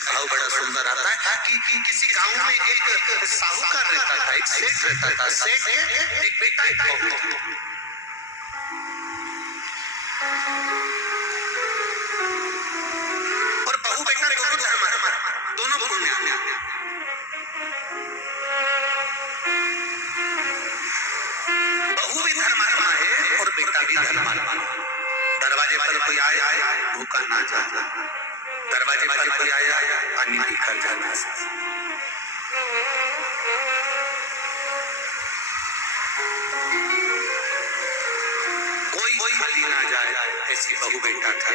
भाव बड़ा सुंदर आता है कि किसी गांव में एक साहूकार रहता था, एक सेठ रहता था। सेठ के एक बेटा एक बहू, और बहू बेटा दोनों धर्म, दोनों पुण्य। बहू भी धर्मात्मा है और बेटा भी धर्मात्मा है। दरवाजे पर कोई आए भूखा ना जाए, दरवाजे पर कोई आया पानी पीकर जाना। कोई खाली ना जाए, ऐसी बहू बेटा था।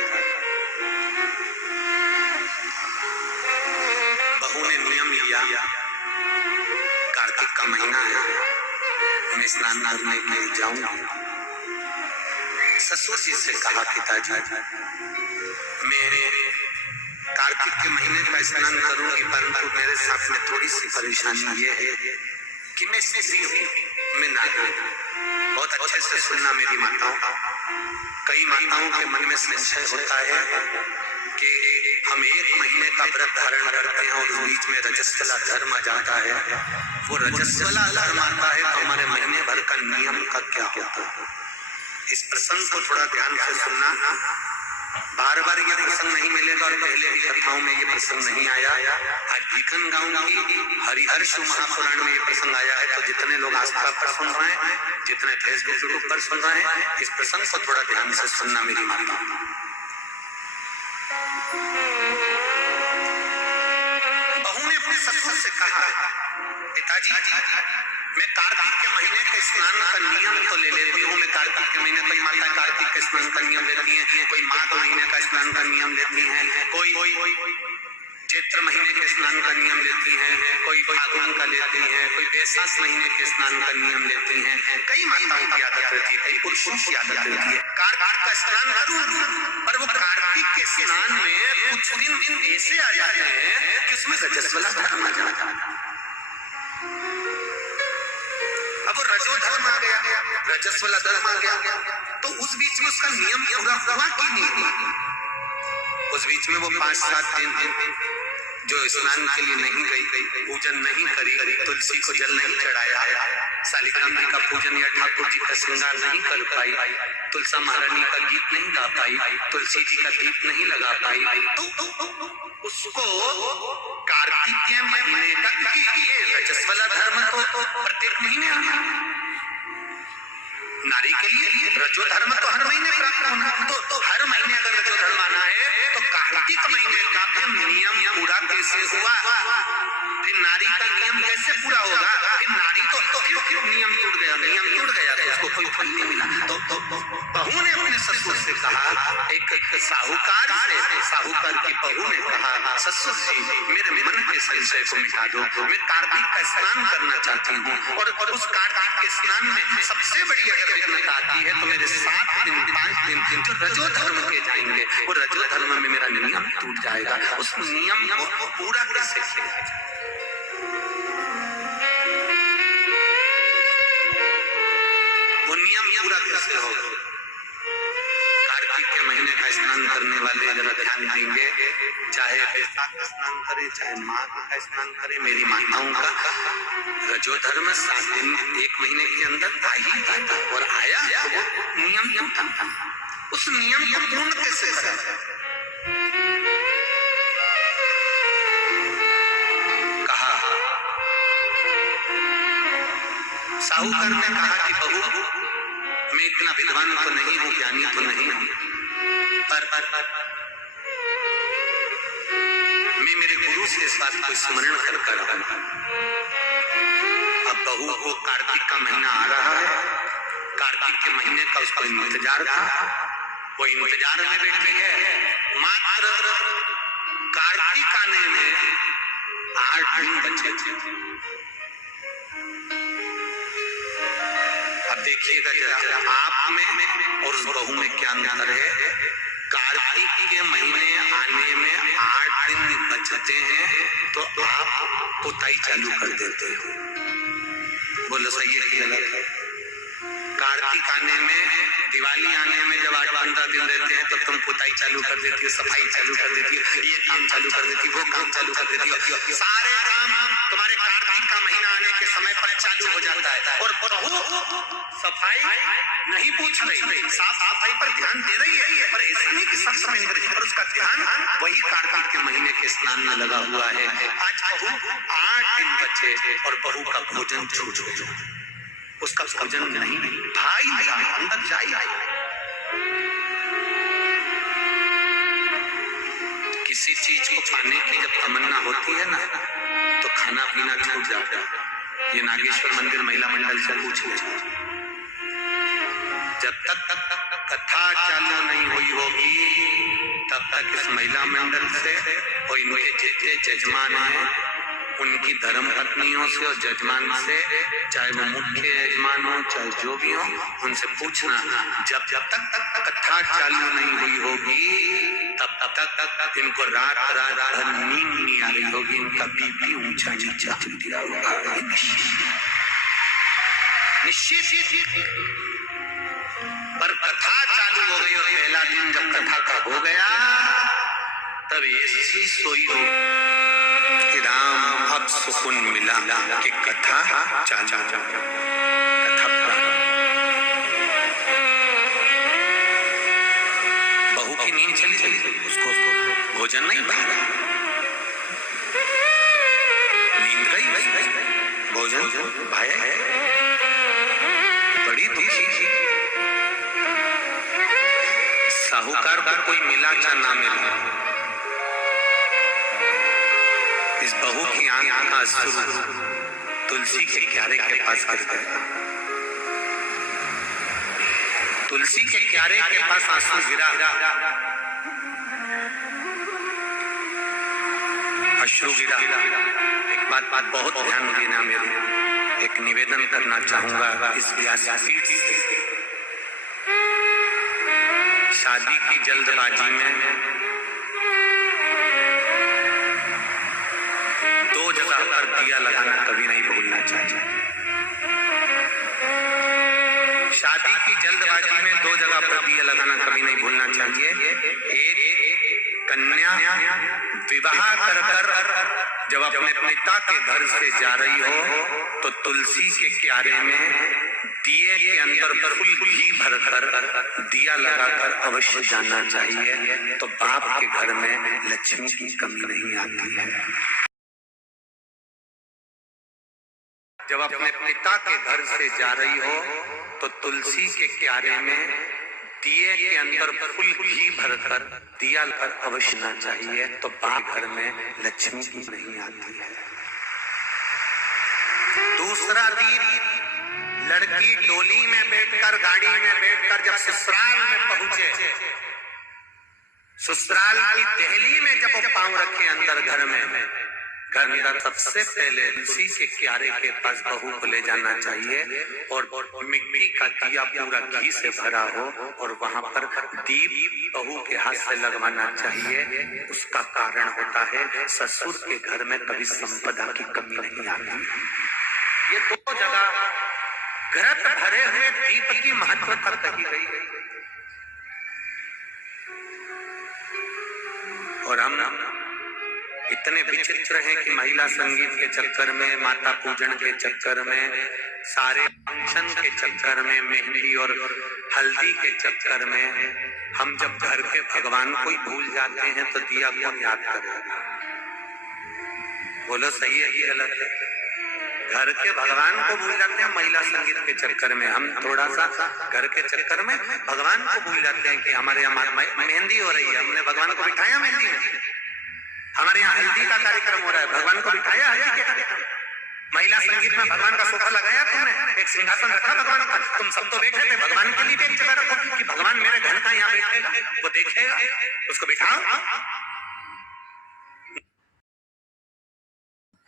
बहू ने नियम लिया, कार्तिक का महीना है, मैं स्नान करने के लिए जाऊंगी। ससुर जी से कहा, पिताजी मेरे कार्तिक के महीने का स्नान करूंगी, परंतु मेरे साथ में थोड़ी सी परेशानी ये है कि मैं स्त्री हूँ, मैं नारी। बहुत अच्छे से सुनना मेरी माताओं, कई माताओं के मन में संशय होता है कि हम एक महीने का व्रत धारण करते हैं और उस बीच में रजस्वला धर्म आ जाता है। वो रजस्वला धर्म आता है तो हमारे महीने भर का नियम का क्या होता है। इस प्रसंग को थोड़ा ध्यान से सुनना, बार बार ये प्रसंग नहीं मिलेगा और पहले भी कथाओं में ये प्रसंग नहीं आया। आज भीखन गांव की हरिहर्ष महापुराण में ये प्रसंग आया है। तो जितने लोग आस्था पर सुन रहे हैं, जितने फेसबुक यूट्यूब पर सुन रहे हैं, इस प्रसंग को थोड़ा ध्यान से सुनना मेरी माता। बहू ने अपने ससुर से कहा, पिताजी मैं कार्तिक के महीने के स्नान का नियम तो ले लेती हूँ। मैं कार्तिक के महीने, कोई माता कार्तिक के स्नान का नियम लेती है, कोई माघ महीने का स्नान का नियम लेती है, कोई चैत्र महीने के स्नान का नियम लेती है, कोई फागुन का लेती है, कोई वैशाख महीने के स्नान का नियम लेती है। कई माताओं की आदत रहती है, कई पुरुषों की आदत रहती है कार्तिक का स्नान करूं, पर वो कार्तिक के स्नान में कुछ दिन ऐसे आ जाते हैं कि उसमें रजस्वला धर्म आ जाता है। अब रजो धर्म आ गया, रजस्वला धर्म आ गया, तो उस बीच में उसका नियम पूरा हुआ कि नहीं? उस बीच में वो 5-7 दिन जो स्नान के लिए नहीं गई, पूजन नहीं करी, तुलसी को जल नहीं चढ़ाया, शालिग्राम जी का पूजन या ठाकुर जी का श्रृंगार नहीं कर पाई, तुलसा महारानी का गीत नहीं गा पाई, तुलसी जी का दीप नहीं लगा पाई, तो उसको कार्तिक के महीने का ये रजस्वला धर्म तो प्रत्येक महीने आना नारी के लिए, रजो धर्म तो हर महीने प्राप्त होना। तो हर महीने अगर रजो धर्म आना है तो कार्तिक महीने का फिर नियम पूरा कैसे हुआ? फिर नारी का नियम कैसे पूरा होगा? फिर नारी तो फिर नियम टूट गया, नियम टूट गया तो उसको कोई फल नहीं मिला। तो बहू ने अपने ससुर से कहा, एक साहूकार की बहू ने कहा, ससुर जी मेरे मन के संशय को मिटा दो, मैं कार्तिक का स्नान करना चाहती हूँ और उस कार्तिक के स्नान में सबसे बड़ी अगर विघ्नता आती है तो मेरे 7 दिन 5 दिन जो रजो धर्म के जाएंगे, वो रजो धर्म में मेरा नियम टूट जाएगा। उस नियम को पूरा कैसे किया जाए? वो नियम पूरा कैसे होगा? कार्तिक के महीने का स्नान करने वाले जरा ध्यान देंगे, चाहे वैशाख का स्नान करें, चाहे माघ का स्नान करें, मेरी माताओं का रजो धर्म 7 दिन 1 महीने के अंदर आ ही जाता और आया नियम टूटा। उस नियम को पूर्ण कैसे करें? कहा, साहूकार ने कहा कि बहू मैं इतना विद्वान तो नहीं हूँ, ज्ञानी तो नहीं हूँ, पर मैं मेरे गुरु से इस बात को स्मरण कर रहा हूँ। अब बहू को कार्तिक का महीना आ रहा है, कार्तिक के महीने का उसको इंतजार था, वो इंतजार में बैठी है। मात्र कार्तिक आने में 8 दिन बचे थे। अब देखिएगा जरा आप में और उस बहू में क्या अंतर है। कार्तिक के महीने आने में 8 दिन बचते हैं तो आप पुताई चालू कर देते हो। बोलो सही है कि गलत है? कार्तिक आने में, दिवाली आने में जब 8-15 दिन रहते हैं तो तुम पुताई चालू कर देती हो, सफाई चालू कर देती हो, ये काम चालू कर देती हो, वो काम चालू कर देती हो। सारे काम तुम्हारे कार्तिक का महीना आने के समय पर चालू हो जाता है। और बहू सफाई नहीं पूछ रही, साफ सफाई पर ध्यान दे रही है, पर ऐसा नहीं कि सब समय कर रही है, पर उसका ध्यान वही कार्तिक के महीने के स्नान में लगा हुआ है। आज बहू 8 दिन बचे और बहू का भोजन छूट गया, उसका भोजन नहीं भाई अंदर जाए। किसी चीज को पाने की जब तमन्ना होती है ना तो खाना पीना छूट जाता है। ये नागेश्वर मंदिर महिला मंडल से पूछ ले, जब तक कथा चालू नहीं हुई होगी तब तक इस महिला मंडल से और इनके जितने जजमान हैं उनकी धर्म पत्नियों से और जजमान से, चाहे वो मुख्य यजमान हो चाहे जो भी हो, उनसे पूछना जब तक कथा चालू नहीं हुई होगी तब तक इनको रात भर नींद नहीं आ रही होगी, इनका बीपी ऊंचा नीचा चलता होगा। निश्चित पर कथा चालू हो गई और पहला दिन जब कथा का हो गया तब ऐसी सोई हो कि राम अब सुकून मिला कि कथा चालू, कथा बहू की नींद चली चली, उसको भोजन नहीं भागा, नींद गई, भोजन भाया, बड़ी दुखी थी। साहूकार को कोई मिला क्या ना मिला, इस बहू की आंख का अश्रु तुलसी के क्यारे के पास गिर गया। तुलसी के क्यारे के पास आंसू गिरा, अश्रु गिरा। एक बात बहुत ध्यान देना, मेरे एक निवेदन करना चाहूंगा इस व्यासपीठ से। शादी की जल्दबाजी में 2 जगह पर दिया लगाना कभी नहीं भूलना चाहिए। शादी की जल्दबाजी में 2 जगह पर दिया लगाना कभी नहीं भूलना चाहिए। एक, कन्या विवाह कर जब अपने पिता के घर से जा रही हो तो तुलसी के क्यारे में दिए के अंदर फूल घी भरकर दिया लगाकर अवश्य जाना चाहिए, तो बाप के घर में लक्ष्मी की कमी नहीं आती है। जब अपने पिता के घर से जा रही हो तो तुलसी के क्यारे में दिए के अंदर फूल घी भरकर दिया लगाकर अवश्य जाना चाहिए, तो बाप घर में लक्ष्मी की नहीं आती है। दूसरा दिन, लड़की डोली में बैठकर, गाड़ी में बैठकर जब ससुराल में पहुंचे, ससुराल की दहली में जब वो पांव रखे अंदर घर में, घर अंदर सबसे पहले तुलसी के क्यारे के पास बहू को ले जाना चाहिए और मिट्टी का दिया पूरा घी से भरा हो और वहां पर दीप बहू के हाथ से लगवाना चाहिए। उसका कारण होता है ससुर के घर में कभी संपदा की कमी नहीं आती। ये 2 जगह घृत भरे हुए दीप की महत्वता कही गई। और हम इतने विचित्र हैं कि महिला संगीत के चक्कर में, माता पूजन के चक्कर में, सारे फंक्शन के चक्कर में, मेहंदी और हल्दी के चक्कर में हम जब घर के भगवान को ही भूल जाते हैं तो दिया कौन याद करेगा? बोलो सही है कि गलत है? घर के भगवान को भूल जाते हैं महिला संगीत के चक्कर में। हम थोड़ा सा घर के चक्कर में भगवान को भूल जाते हैं कि हमारे यहाँ मेहंदी हो रही है, हमने भगवान को बिठाया मेहंदी में। हमारे यहाँ हल्दी का कार्यक्रम हो रहा है, भगवान को बिठाया हल्दी के कार्यक्रम। महिला संगीत में भगवान का सोफा लगाया तुमने, एक सिंहासन रखा भगवान का, तुम सब तो बैठे थे, भगवान के लिए भी एक जगह रखो कि भगवान मेरे घर का यहाँ बैठेगा, वो देखेगा, उसको बिठाओ।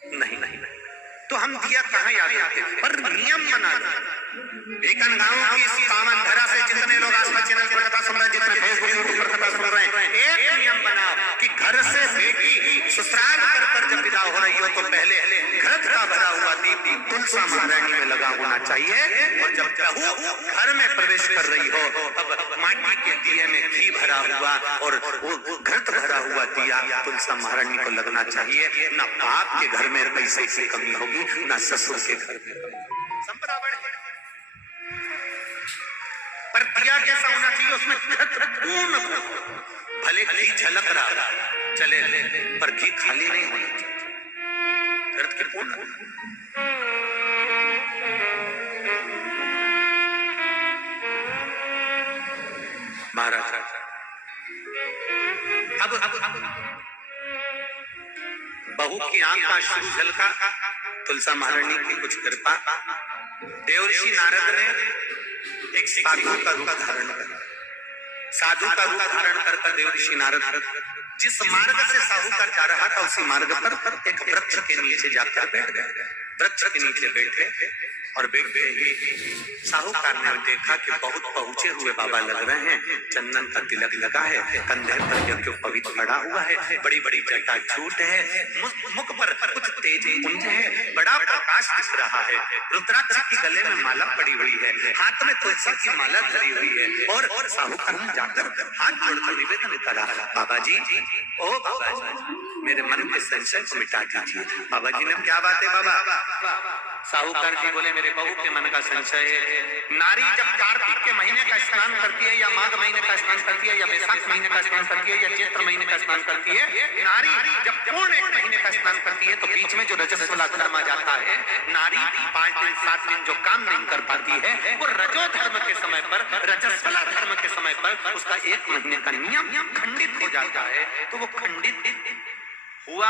नहीं नहीं, तो हम दिया कहाँ याद रखते, पर नियम बना दो। एक गाँव की इस पावन धरा से जितने लोग आसपास चैनल पर कथा सुन रहे हैं, जितने फेसबुक यूट्यूब पर कथा सुन रहे हैं, एक नियम बनाओ कि घर से बेटी ससुराल कर जब विदा हो रही हो तो पहले घृत का भरा हुआ दीप तुलसा महारानी में लगा होना चाहिए। और जब बहू घर में प्रवेश कर रही हो तब माटी के दिए में घी भरा हुआ और वो घृत भरा हुआ दिया तुलसा महारानी को लगना चाहिए। ना बाप के घर में पैसे की कमी होगी, ना ससुर के घर में। संपरावण पर दिया कैसा होना चाहिए, उसमें पूर्ण भले घी झलक रहा चले पर घी खाली नहीं होना चाहिए, घृत के पूर्ण। महाराज अब बहू की आंख का शुरू झलका, तुलसा महारानी की कुछ कृपा, देवर्षि नारद ने एक साधु का रूप धारण कर, साधु का रूप धारण कर देवर्षि नारद जिस मार्ग से साहूकार जा रहा था उसी मार्ग पर एक वृक्ष के नीचे जाकर बैठ गए। वृक्ष के नीचे बैठे और बैठे ही साहूकार ने देखा कि बहुत पहुंचे हुए बाबा लग रहे हैं, चंदन का तिलक लगा है, कंधे पर यज्ञोपवीत पड़ा हुआ है, बड़ी बड़ी जटा झूठ है, मुख पर कुछ तेज पुंज है, बड़ा प्रकाश दिख रहा है, रुद्राक्ष की गले में माला पड़ी हुई है, हाथ में तुलसी की माला धरी हुई है। और साहूकार ने जाकर हाथ जोड़कर निवेदन करा, बाबा जी, ओ बाबा जी, मेरे मन के संशय को मिटा दीजिए। बाबा जी ने, क्या बात है बाबा? साहूकार जी बोले, मेरे बहू के मन का संशय है, नारी जब कार्तिक के महीने का स्नान करती है या माघ महीने का स्नान करती है या वैशाख महीने का स्नान करती है या चैत्र महीने का स्नान करती है, नारी जब पूर्ण एक महीने का स्नान करती है तो बीच में जो रजस वाला धर्म आ जाता है, नारी 5 दिन 7 दिन जो काम नहीं कर पाती है, वो रजो धर्म के समय पर, रजस वाला धर्म के समय पर उसका 1 महीने का नियम खंडित हो जाता है। तो वो खंडित हुआ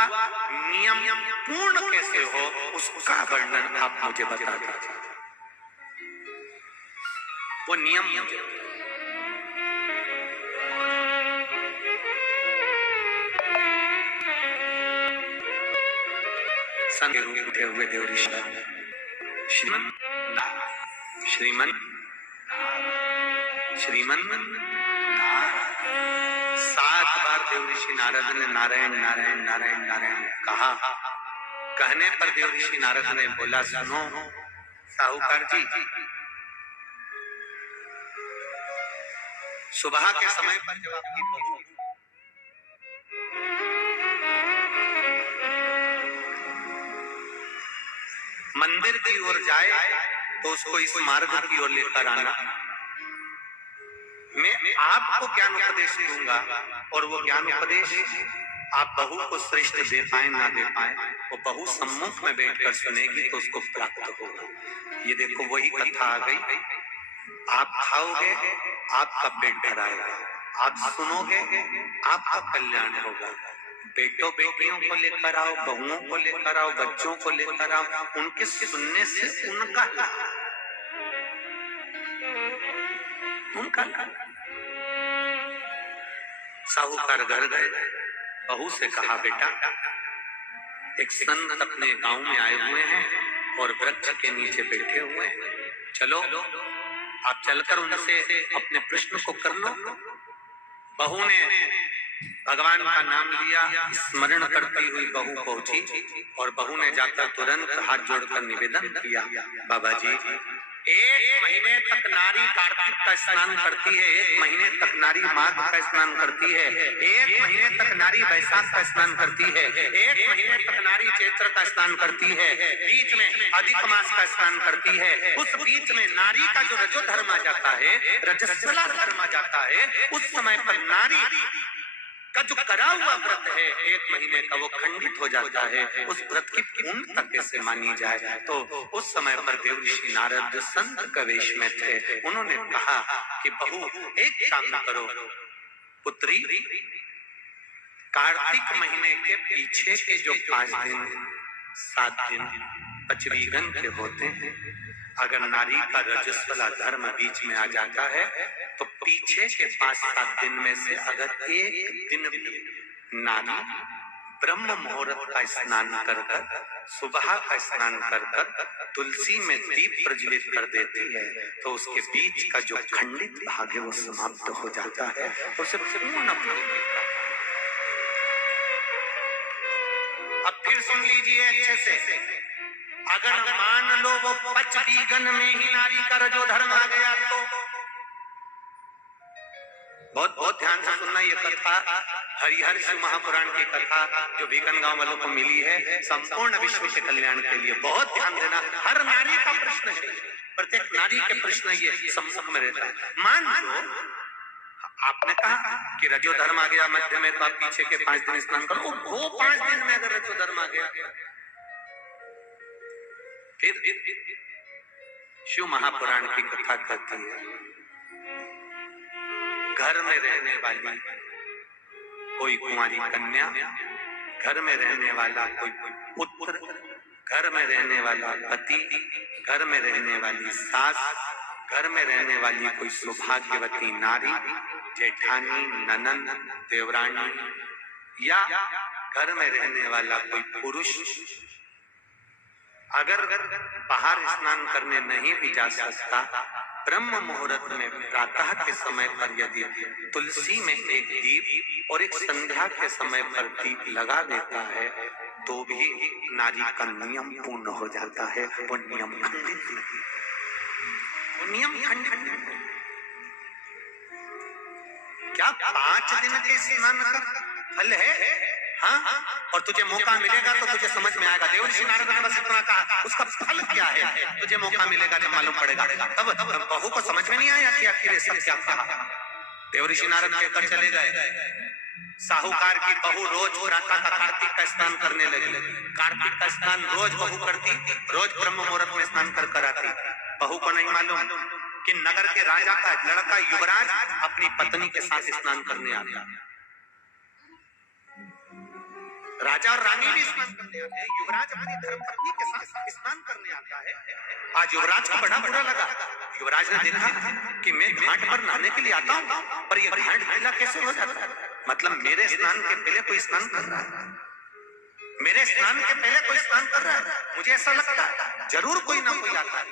नियम पूर्ण कैसे हो, उसका वर्णन आप मुझे बता दीजिए। वो नियम मुझे संग उठे हुए देवऋषि श्रीमन श्रीमन 7 बार देवऋषि नारद ने नारायण नारायण नारायण नारायण कहा। कहने पर देवऋषि नारद ने बोला, सुनो साहूकार जी, सुबह के समय पर जब आपकी बहू मंदिर की ओर जाए तो उसको इस मार्ग की ओर लेकर आना। मैं आपको ज्ञान उपदेश दूंगा और वो ज्ञान उपदेश आप बहू को श्रेष्ठ दे पाए ना दे पाए, वो बहू सम्मुख में बैठकर सुनेगी तो उसको प्राप्त होगा। ये देखो वही कथा आ गई, आप खाओगे आपका पेट भराएगा, आप सुनोगे आपका कल्याण होगा। बेटों बेटियों को लेकर आओ, बहुओं को लेकर आओ, बच्चों को लेकर आओ, उनके सुनने से उनका साहूकार घर गए, बहू से कहा, बेटा एक संत अपने गांव में आए हुए हैं और वृक्ष के नीचे बैठे हुए हैं, चलो आप चलकर उनसे अपने प्रश्न को कर लो। बहू ने भगवान का नाम लिया, स्मरण करती हुई बहू पहुंची और बहू ने जाकर तुरंत हाथ जोड़कर निवेदन किया, बाबा जी 1 महीने तक नारी कार्तिक का स्नान करती है, 1 महीने तक नारी माघ का स्नान करती है, 1 महीने तक नारी वैशाख का स्नान करती है, 1 महीने तक नारी चैत्र का स्नान करती है, बीच में अधिक मास का स्नान करती है, उस बीच में नारी का जो रजो धर्म आ जाता है, रजस्वला धर्म आ जाता है, उस समय पर नारी का जो करा हुआ व्रत है 1 महीने का वो खंडित हो जाता है। उस व्रत की पूर्णता कैसे मानी जाए? तो उस समय पर देवऋषि नारद जो संत के वेश में थे, उन्होंने कहा कि बहू एक काम करो पुत्री, कार्तिक महीने के पीछे के जो 5 दिन 7 दिन पचवीगन के होते हैं, अगर नारी का रजस्वला धर्म बीच में आ जाता है तो पीछे के 5-7 दिन में से अगर एक दिन भी नारी ब्रह्म मुहूर्त का स्नान कर सुबह का स्नान कर तुलसी में दीप प्रज्वलित कर देती है तो उसके बीच का जो खंडित भाग है वो समाप्त हो जाता है, उसे पूर्ण फल मिलता है। अब फिर सुन लीजिए अच्छे से, अगर मान लो वो 5 बीघन में ही नारी का रजो धर्म आ गया तो बहुत बहुत ध्यान से सुनना। ये कथा हरिहर शिव महापुराण की कथा जो बीकन गांव वालों को मिली है संपूर्ण विश्व के कल्याण के लिए। बहुत ध्यान देना, हर नारी का प्रश्न है, प्रत्येक नारी के प्रश्न ये सम्मुख में रहता है। मान लो आपने कहा कि रजो धर्म आ गया मध्य में, तो आप पीछे के 5 दिन स्नान करो। वो 5 दिन में अगर रजो धर्म आ गया फिर शिव महापुराण की कथा कहती है घर में रहने वाली कोई कुंवारी कन्या, घर में रहने वाला कोई पुत्र, घर में रहने वाला पति, घर में रहने वाली सास, घर में रहने वाली कोई सौभाग्यवती नारी, जेठानी, ननंद, देवरानी या घर में रहने वाला कोई पुरुष अगर बाहर स्नान करने नहीं भी जा सकता, ब्रह्म मुहूर्त में प्रातः के समय पर यदि तुलसी में एक दीप और एक संध्या के समय पर दीप लगा देता है तो भी नारी का नियम पूर्ण हो जाता है। वो नियम खंडित नहीं, वो नियम खंडित। क्या 5 दिन के स्नान का फल है? हाँ, और तुझे मौका मिलेगा तो तुझे समझ में आएगा। देवर्षि नारद ने बस इतना कहा, उसका फल क्या है तुझे मौका मिलेगा जब मालूम पड़ेगा। तब बहू को समझ में नहीं आया कि आखिर ये सब क्या कहा। देवर्षि नारद कहकर चले गए। साहूकार की बहू रोज प्रातः का कार्तिक का स्नान करने लगी। कार्तिक का स्नान रोज बहू करती, रोज ब्रह्म मुहूर्त में स्नान कर आती। बहू को नहीं मालूम कि नगर के राजा का लड़का युवराज अपनी पत्नी के साथ स्नान करने आता। राजा और रानी भी स्नान करने आते हैं, युवराज अपनी धर्मपत्नी के साथ स्नान करने आता है। आज युवराज को बड़ा बुरा लगा। युवराज ने देखा कि मैं घाट पर नहाने के लिए आता हूँ पर यह घाट गीला कैसे हो जाता है। मतलब मेरे स्नान के पहले कोई स्नान कर रहा है, मेरे स्नान के पहले कोई स्नान कर रहा है। मुझे ऐसा लगता है जरूर कोई ना कोई आता है।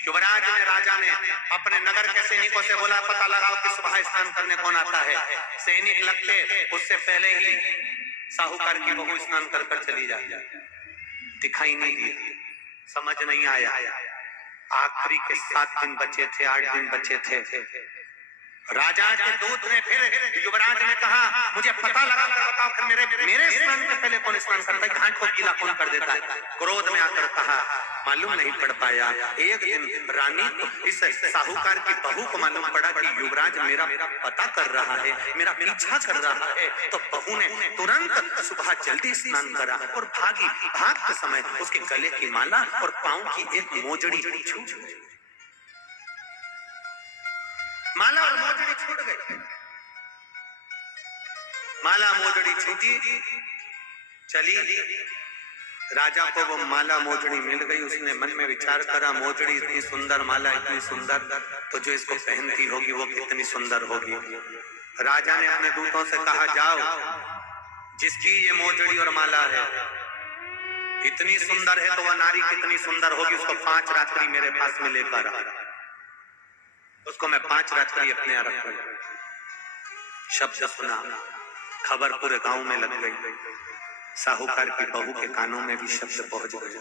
युवराज ने, राजा ने अपने नगर के सैनिकों से बोला पता लगाओ कि सुबह स्नान करने कौन आता है। सैनिक लगते उससे पहले ही साहूकार की बहू स्नान कर कर चली जाती। दिखाई नहीं दिया, समझ नहीं आया। आखिरी के 7 दिन बचे थे, 8 दिन बचे थे। राजा के दूत ने फिर युवराज ने कहा मुझे पता लगा कर बताओ फिर मेरे स्नान के पहले कौन स्नान करता है, घाट को गीला कौन कर देता है। क्रोध में आकर कहा मालूम नहीं पड़ पाया। एक दिन रानी इस साहूकार की बहू को मालूम पड़ा कि युवराज मेरा पता कर रहा है, मेरा पीछा कर रहा है। तो बहू ने तुरंत सुबह जल्दी स्नान करा और भागी। भागते समय उसके गले की माला और पांव की एक मोजड़ी छूट गई। माला और मोजड़ी छूट गई। माला मोजड़ी छूटी, चली। राजा को वो माला मोजड़ी मिल गई। उसने मन में विचार करा मोजड़ी इतनी सुंदर, माला इतनी सुंदर, तो जो इसको पहनती होगी वो कितनी सुंदर होगी। राजा ने अपने दूतों से कहा जाओ जिसकी ये मोजड़ी और माला है इतनी सुंदर है तो वह नारी कितनी सुंदर होगी, उसको 5 रात्रि मेरे पास में लेकर आ। उसको मैं 5 रात्रि अपने यहाँ रखूंगा। शब्द सुना, खबर पूरे गांव में लग गई। साहूकार की बहू के कानों में भी शब्द पहुंच गए।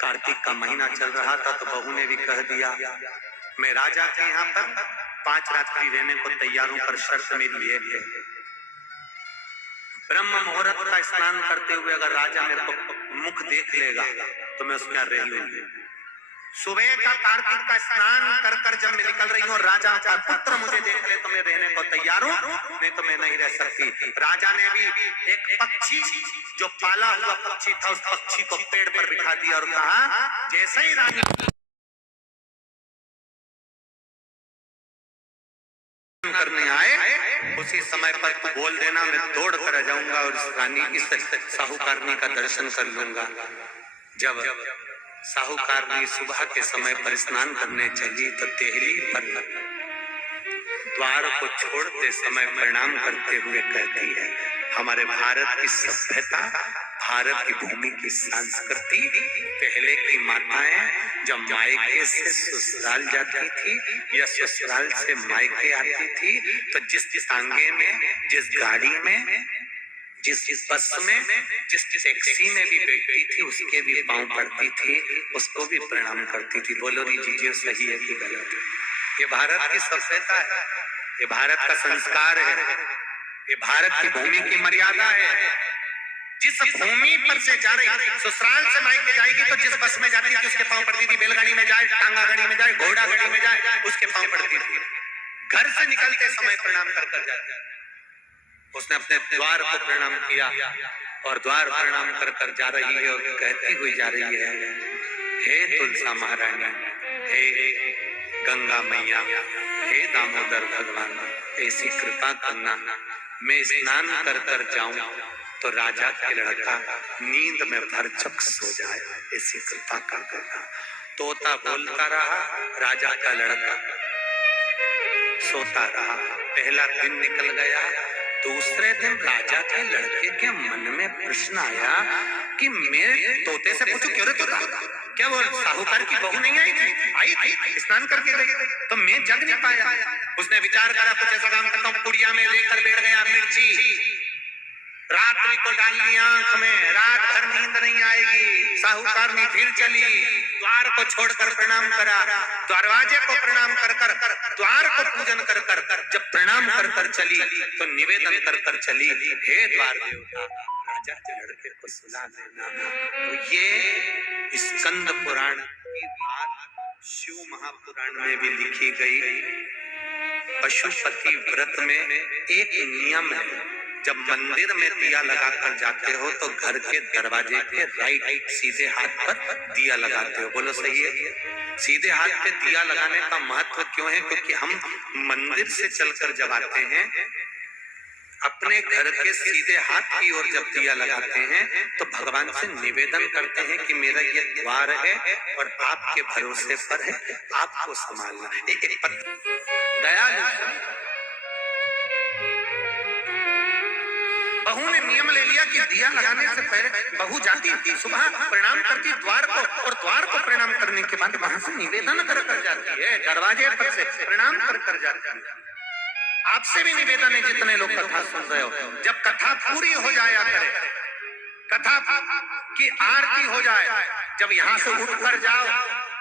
कार्तिक का महीना चल रहा था तो बहू ने भी कह दिया मैं राजा के यहाँ पर 5 रात्रि रहने को तैयार हूं, पर शर्त मेरी एक है। ब्रह्म मुहूर्त का स्नान करते हुए अगर राजा मेरे को मुख देख लेगा तो मैं उसमें रह लूंगी। सुबह का कार्तिक का स्नान कर कर जब मैं निकल रही हूँ, राजा का पुत्र मुझे देख ले तो मैं रहने को तैयार हूँ, नहीं तो मैं नहीं रह सकती। राजा ने भी एक पक्षी जो पाला हुआ पक्षी था उस पक्षी को पेड़ पर बिठा दिया और कहा जैसे ही रानी करने आए उसी समय पर तू बोल देना, मैं दौड़ कर जाऊंगा और रानी इस साहूकारनी का दर्शन कर लूंगा। जब साहूकारनी सुबह के समय पर स्नान करने चली तो देहली पर द्वार को छोड़ते समय प्रणाम करते हुए कहती है हमारे भारत की सभ्यता, भारत की भूमि की संस्कृति, पहले की माताएं जब मायके से ससुराल जाती थी या ससुराल से मायके आती थी तो जिस टांगे में, जिस गाड़ी में जिस बस में जिस टैक्सी में भी बैठती थी उसके भी पांव पड़ती थी, उसको भी प्रणाम करती थी। बोलो दीजिए सही है कि गलत? ये भारत की सभ्यता है, ये भारत का संस्कार है, ये भारत की भूमि की मर्यादा है। जिस भूमि पर से जा रही, ससुराल से मायके जाएगी तो जिस बस में जाती थी उसके पांव पड़ती थी, बैलगाड़ी में जाए, टांगा गाड़ी में जाए, घोड़ा गाड़ी में जाए, उसके पांव पड़ती थी। घर से निकलते समय प्रणाम कर कर जाती। उसने अपने द्वार को प्रणाम किया और द्वार प्रणाम कर कर जा रही है और कहती हुई जा रही है, हे तुलसा महारानी, हे गंगा मैया, हे दामोदर भगवान, ऐसी कृपा करना मैं स्नान कर कर जाऊं तो राजा के लड़का नींद में भरचक सो जाए, ऐसी कृपा कर करना। तोता बोलता रहा, राजा का लड़का सोता रहा। पहला दिन निकल गया। दूसरे दिन राजा के लड़के के मन में प्रश्न आया कि मैं तोते से पूछूं, क्यों रे तोता, क्या वो साहूकार की बहू नहीं आई थी? आई थी, स्नान करके गई, तो मैं जग नहीं पाया। उसने विचार करा, कुछ ऐसा काम करता हूँ, पुड़िया में लेकर बैठ गया मिर्ची, रात्रि को डाल ली आंख में, रात भर नींद नहीं आएगी। साहूकार ने फिर चली, द्वार को छोड़कर प्रणाम करा, दरवाजे को प्रणाम कर कर, द्वार को पूजन कर कर, जब प्रणाम कर कर चली तो निवेदन कर कर चली, हे द्वार देवता, राजा के लड़के को सुला देना। तो ये स्कंद पुराण की बात शिव महापुराण में भी लिखी गई। पशुपति व्रत में एक नियम है, जब मंदिर में दिया लगा कर जाते हो तो घर के दरवाजे के राइट सीधे हाथ पर दिया लगाते हो। बोलो सही है? सीधे हाथ पे दिया लगाने का महत्व क्यों है? क्योंकि हम मंदिर से चलकर जब आते हैं, अपने घर के सीधे हाथ की ओर जब दिया लगाते हैं तो भगवान से निवेदन करते हैं कि मेरा ये द्वार है और आपके भरोसे पर है, आपको संभालना। एक दयालु बहू ने नियम ले लिया कि दिया लगाने से पहले बहू जाती थी, सुबह प्रणाम करती द्वार को, और द्वार को प्रणाम करने के बाद वहां से निवेदन कर कर जाती है, दरवाजे पर से प्रणाम कर कर जाती है। आपसे भी निवेदन है, जितने लोग कथा सुन रहे हो, जब कथा पूरी हो जाया करे, कथा की आरती हो जाए, जब यहाँ से उठ कर जाओ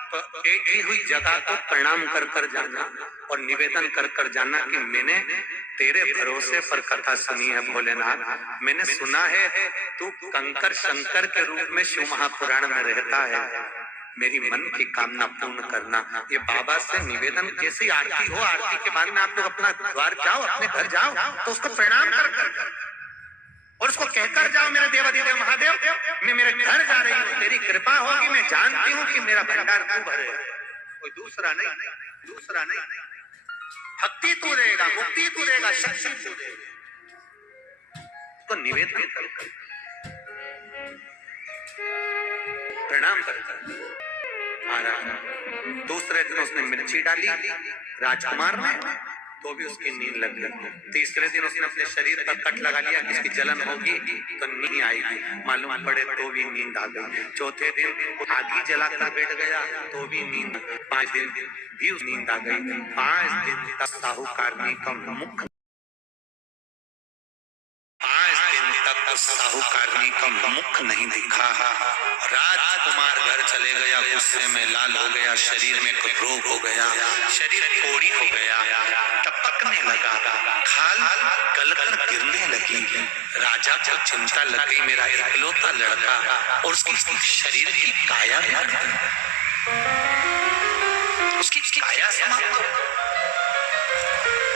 तो बैठी हुई जगह को प्रणाम कर कर जाना और निवेदन कर कर जाना कि मैंने तेरे भरोसे पर कथा सुनी है भोलेनाथ, मैंने सुना है तू कंकर शंकर के रूप में शिव महापुराण में रहता है, मेरी मन की कामना पूर्ण करना। ये बाबा से निवेदन, जैसी आरती हो, आरती के बाद में आप लोग अपना द्वार जाओ, अपने घर जाओ तो उसको प्रणाम कर और उसको कहकर जाओ, मेरे देवाधिदेव महादेव, मैं मेरे घर जा रही हूँ, तेरी कृपा होगी, मैं जानती हूँ कि मेरा भंडार तू भरे, कोई दूसरा नहीं, दूसरा नहीं। भक्ति तू देगा, मुक्ति तू देगा, शक्ति तू देगा। तो निवेदन कर प्रणाम कर दूसरे दिन उसने मिर्ची डाली राजकुमार ने, तो भी उसकी नींद लग गई। तीसरे दिन उसने अपने शरीर पर कट लगा लिया, किसकी जलन होगी तो नहीं आएगी, मालूम पड़े तो भी नींद आ गई। चौथे दिन आगी जलाकर बैठ गया तो भी नींद। 5 दिन भी उस नींद आ गई। 5 दिन तक साहूकारनी का मुख, 5 दिन तक उस साहूकारनी का मुख नहीं दिखा। राजकुमार घर चले गया, गुस्से में लाल हो गया, शरीर में कोई रोग हो गया, शरीर कोड़ी हो गया, टपकने लगा, खाल गलकर गिरने लगी। राजा को चिंता लग गई, मेरा इकलौता लड़का और उसकी शरीर की काया, उसकी काया समाप्त।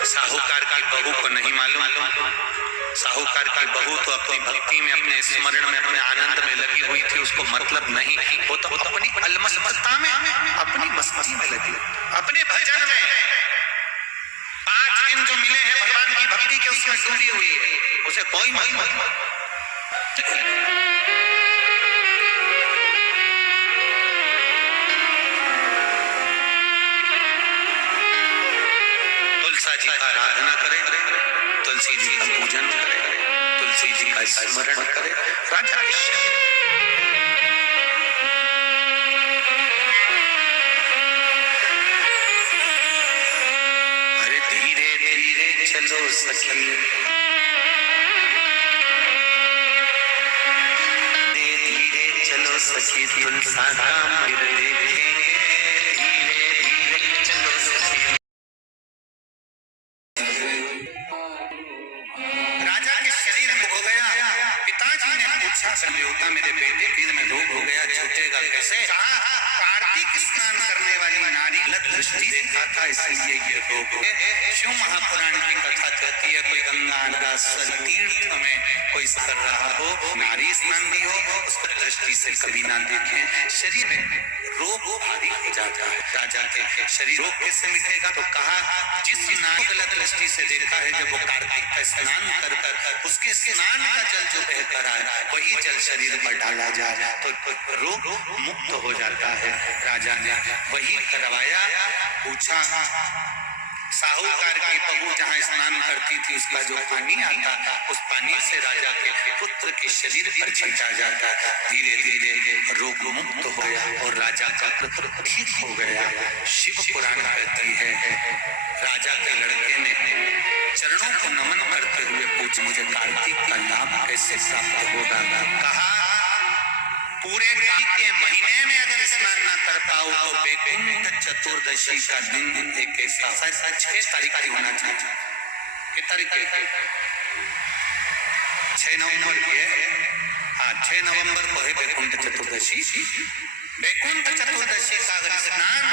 साहूकार की बहू को नहीं मालूम, साहूकार की बहू तो अपनी भक्ति में, अपने स्मरण में, अपने आनंद में लगी हुई थी, उसको मतलब नहीं, वो तो अपनी अलमस्तता में, अपनी मस्ती में लगी, अपने भजन में। 5 दिन जो मिले हैं भगवान की भक्ति के, उसमें डूबी हुई है, उसे कोई मतलब। तुलसा जी का आराधना करें, तुलसी जी का पूजन करें, तुलसी जी का स्मरण करें। राजा अरे धीरे धीरे चलो सखी, सखी तुलसा का मंदिर देखेंगे, धीरे धीरे चलो सखी। राजा के शरीर में हो गया, पिताजी ने पूछा देवता मेरे बेटे के में रोग हो गया, छूटेगा कैसे? कार्तिक स्नान करने वाली नारी गलत दृष्टि देखा था, इसलिए ये रोग। शिव महापुराण की कथा कहती है कोई गंगा नदा तीर्थ में कोई कर रहा हो, नारी स्नान भी हो, उसको दृष्टि से कभी ना देखें, शरीर में रोग भारी हो जाता है। राजा के शरीर रोग कैसे मिटेगा? तो कहा जिस नारी गलत दृष्टि से देखा है, जब वो कार्तिक का स्नान कर कर उसके स्नान का जल जो बहकर आए वही जल शरीर पर डाला जाए तो रोग मुक्त हो जाता है। राजा ने वही करवाया। पूछा साहूकार की बहू जहाँ स्नान करती थी उसका जो पानी आता, उस पानी से राजा के पुत्र के शरीर पर छिटा जाता, धीरे धीरे रोग मुक्त हो गया और राजा का पुत्र ठीक हो गया। शिव पुराण कहती है राजा के लड़के ने चरणों को नमन करते हुए पूछा मुझे कार्तिक का लाभ कैसे प्राप्त होगा? कहा पूरे कार्तिक के महीने में अगर स्नान न कर पाओ तो वैकुंठ चतुर्दशी का दिन एक ऐसा 6 तारीख की होना चाहिए। किस तारीख की? 6 नवंबर की है। हाँ, 6 नवंबर को है वैकुंठ चतुर्दशी। वैकुंठ चतुर्दशी का अगर स्नान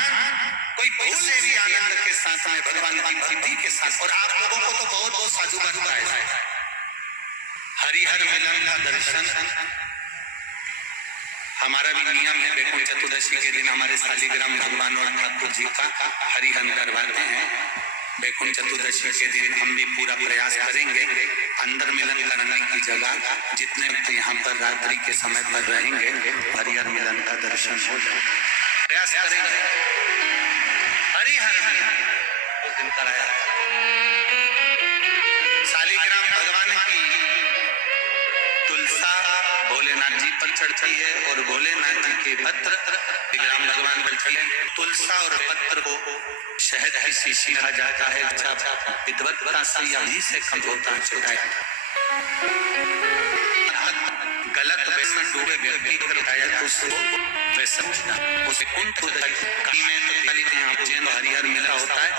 कोई बहुत से भी आनंद के साथ में भगवान की भक्ति के साथ, और आप लोगों को तो बहुत बहुत साधु बनता है। हरिहर मिलन का दर्शन हमारा भी नियम है, वैकुंठ चतुर्दशी के दिन हमारे शालिग्राम भगवान और ठाकुर जी का हरिहर करवाते हैं। वैकुंठ चतुर्दशी के दिन हम भी पूरा प्रयास करेंगे अंदर मिलन करने की जगह जितने यहाँ पर रात्रि के समय पर रहेंगे हरिहर मिलन का दर्शन हो जाए, प्रयास करेंगे। हरिहर उस दिन कराया शालिग्राम भगवान की तुलसा भोलेनाथ जी पर चढ़ती है और भोलेनाथ जी के पत्र शालिग्राम भगवान पर चढ़े। तुलसा और पत्र को शहद की शीशी कहा जाता है। अच्छा विद्वत्ता से यही से कम होता है। गलत व्यसन डूबे व्यक्ति को बताया तो उसको व्यसन उसे कुंठ में तो हरिहर मिला होता है।